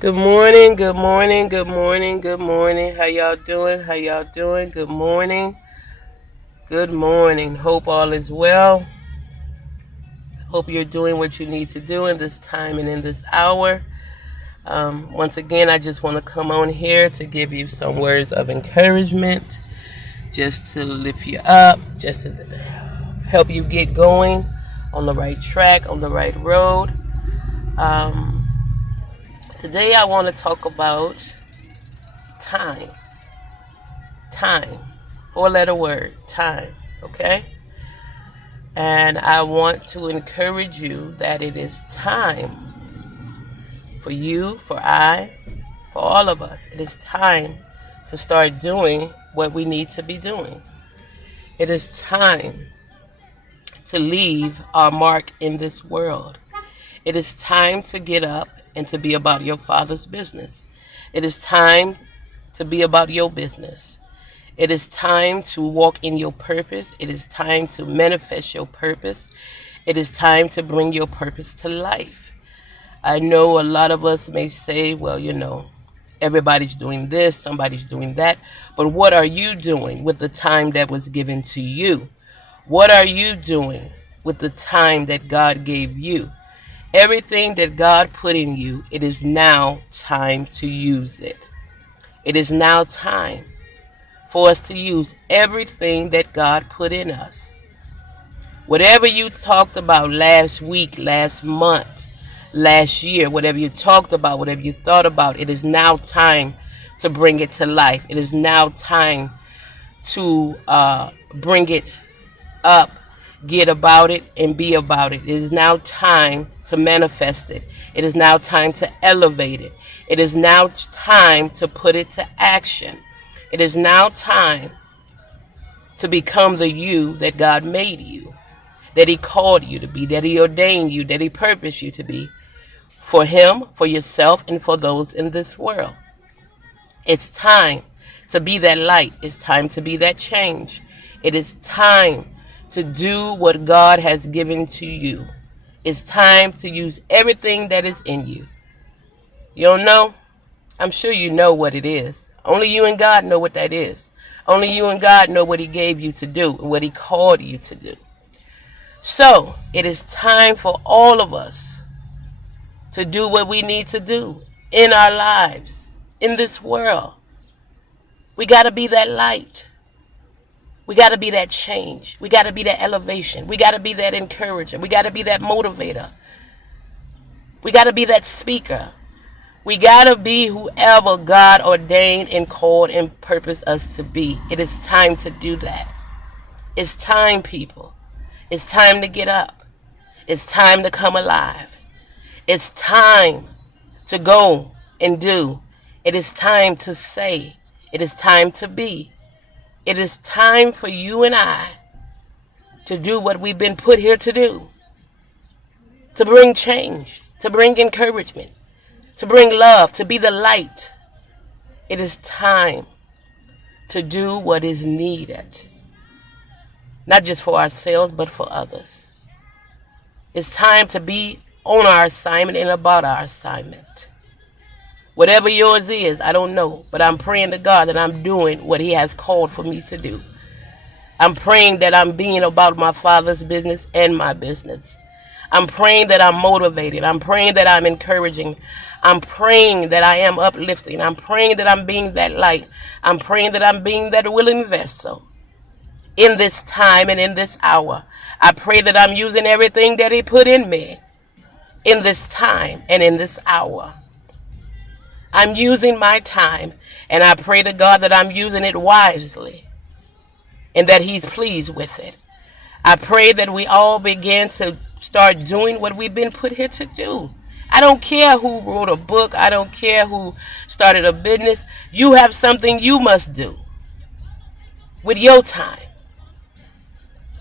Good morning, good morning, good morning, good morning. How y'all doing? How y'all doing? Good morning, good morning. Hope all is well. Hope you're doing what you need to do in this time and in this hour. Once again, I just want to come on here to give you some words of encouragement, just to lift you up, just to help you get going on the right track, on the right road. Um, Today, I want to talk about time. Time. Four-letter word, time. Okay? And I want to encourage you that it is time for you, for I, for all of us. It is time to start doing what we need to be doing. It is time to leave our mark in this world. It is time to get up and to be about your Father's business. It is time to be about your business. It is time to walk in your purpose. It is time to manifest your purpose. It is time to bring your purpose to life. I know a lot of us may say, well, everybody's doing this, somebody's doing that. But what are you doing with the time that was given to you? What are you doing with the time that God gave you? Everything that God put in you, it is now time to use it. It is now time for us to use everything that God put in us. Whatever you talked about last week, last month, last year, whatever you talked about, whatever you thought about, it is now time to bring it to life. It is now time to bring it up, get about it, and be about it. It is now time to manifest it. It is now time to elevate it. It is now time to put it to action. It is now time to become the you that God made you, that He called you to be, that He ordained you, that He purposed you to be, for Him, for yourself, and for those in this world. It's time to be that light. It's time to be that change. It is time to do what God has given to you. It's time to use everything that is in you. You don't know? I'm sure you know what it is. Only you and God know what that is. Only you and God know what He gave you to do and what He called you to do. So, it is time for all of us to do what we need to do in our lives, in this world. We got to be that light. We got to be that change. We got to be that elevation. We got to be that encourager. We got to be that motivator. We got to be that speaker. We got to be whoever God ordained and called and purposed us to be. It is time to do that. It's time, people. It's time to get up. It's time to come alive. It's time to go and do. It is time to say. It is time to be. It is time for you and I to do what we've been put here to do. To bring change. To bring encouragement. To bring love. To be the light. It is time to do what is needed. Not just for ourselves, but for others. It's time to be on our assignment and about our assignment. Whatever yours is, I don't know. But I'm praying to God that I'm doing what He has called for me to do. I'm praying that I'm being about my Father's business and my business. I'm praying that I'm motivated. I'm praying that I'm encouraging. I'm praying that I am uplifting. I'm praying that I'm being that light. I'm praying that I'm being that willing vessel in this time and in this hour. I pray that I'm using everything that He put in me in this time and in this hour. I'm using my time, and I pray to God that I'm using it wisely and that He's pleased with it. I pray that we all begin to start doing what we've been put here to do. I don't care who wrote a book. I don't care who started a business. You have something you must do with your time.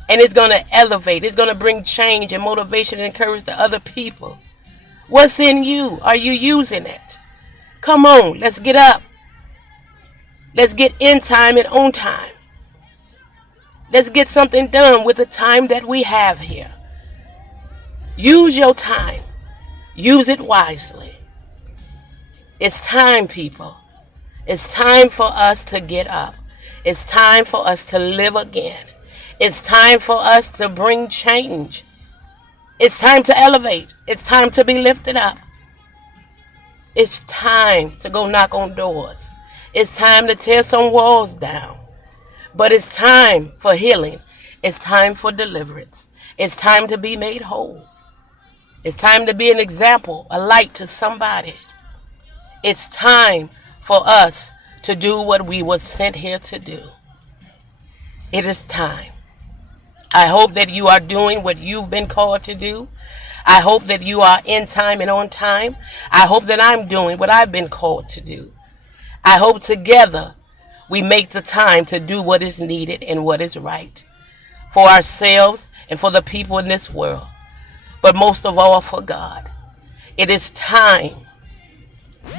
And it's going to elevate. It's going to bring change and motivation and encourage to other people. What's in you? Are you using it? Come on, let's get up. Let's get in time and on time. Let's get something done with the time that we have here. Use your time. Use it wisely. It's time, people. It's time for us to get up. It's time for us to live again. It's time for us to bring change. It's time to elevate. It's time to be lifted up. It's time to go knock on doors. It's time to tear some walls down. But it's time for healing. It's time for deliverance. It's time to be made whole. It's time to be an example, a light to somebody. It's time for us to do what we were sent here to do. It is time. I hope that you are doing what you've been called to do. I hope that you are in time and on time. I hope that I'm doing what I've been called to do. I hope together we make the time to do what is needed and what is right for ourselves and for the people in this world, but most of all for God. It is time.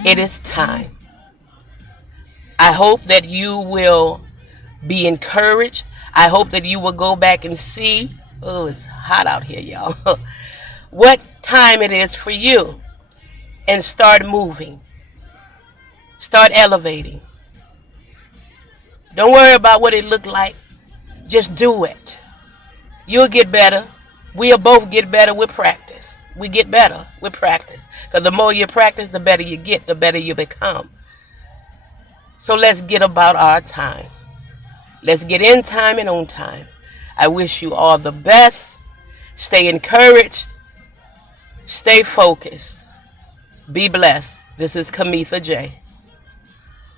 It is time. I hope that you will be encouraged. I hope that you will go back and see, oh, it's hot out here, y'all, what time it is for you, and start moving. Start elevating. Don't worry about what it looked like. Just do it. You'll get better. We'll both get better with practice. We get better with practice. Because the more you practice, the better you get, the better you become. So let's get about our time. Let's get in time and on time. I wish you all the best. Stay encouraged. Stay focused. Be blessed. This is Kimetha J.